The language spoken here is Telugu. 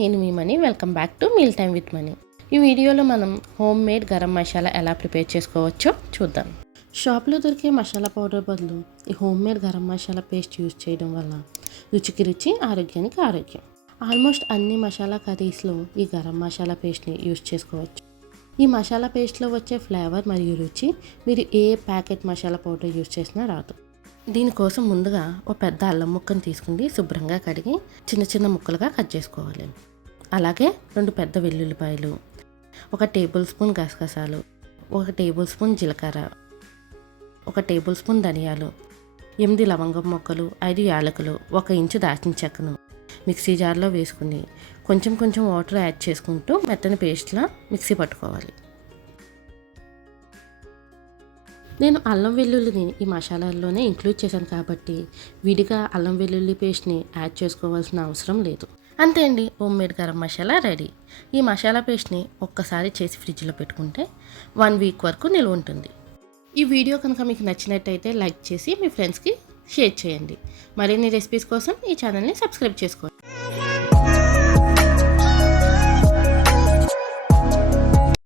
నేను మీ Mani. Welcome back to meal time with Mani. ఈ వీడియోలో మనం హోమ్ మేడ్ గరం మసాలా ఎలా ప్రిపేర్ చేసుకోవచ్చో చూద్దాం. షాప్లో దొరికే మసాలా పౌడర్ బదులు ఈ home made garam masala paste use చేయడం వల్ల రుచికి రుచి, ఆరోగ్యానికి ఆరోగ్యం. ఆల్మోస్ట్ అన్ని మసాలా కర్రీస్లో ఈ గరం మసాలా పేస్ట్ని యూజ్ చేసుకోవచ్చు. ఈ మసాలా పేస్ట్లో వచ్చే ఫ్లేవర్ మరియు రుచి మీరు ఏ ప్యాకెట్ మసాలా పౌడర్ యూజ్ చేసినా రాదు. దీనికోసం ముందుగా ఒక పెద్ద అల్లం ముక్కను తీసుకుని శుభ్రంగా కడిగి చిన్న చిన్న ముక్కలుగా కట్ చేసుకోవాలి. అలాగే 2 పెద్ద వెల్లుల్లిపాయలు, 1 టేబుల్ స్పూన్ గసగసాలు, 1 టేబుల్ స్పూన్ జీలకర్ర, 1 టేబుల్ స్పూన్ ధనియాలు, 8 లవంగం మొక్కలు, 5 యాలకులు, 1 ఇంచు దాల్చిన చెక్కను మిక్సీ జార్లో వేసుకుని కొంచెం కొంచెం వాటర్ యాడ్ చేసుకుంటూ మెత్తని పేస్ట్లా మిక్సీ పట్టుకోవాలి. నేను అల్లం వెల్లుల్లిని ఈ మసాలాల్లోనే ఇంక్లూడ్ చేశాను కాబట్టి విడిగా అల్లం వెల్లుల్లి పేస్ట్ని యాడ్ చేసుకోవాల్సిన అవసరం లేదు. అంతే అండి, home made garam masala ready. ఈ మసాలా పేస్ట్ని ఒక్కసారి చేసి ఫ్రిడ్జ్లో పెట్టుకుంటే 1 వీక్ వరకు నిల్వ ఉంటుంది. ఈ వీడియో కనుక మీకు నచ్చినట్టయితే లైక్ చేసి మీ ఫ్రెండ్స్కి షేర్ చేయండి. మరిన్ని రెసిపీస్ కోసం ఈ ఛానల్ని సబ్స్క్రైబ్ చేసుకోండి.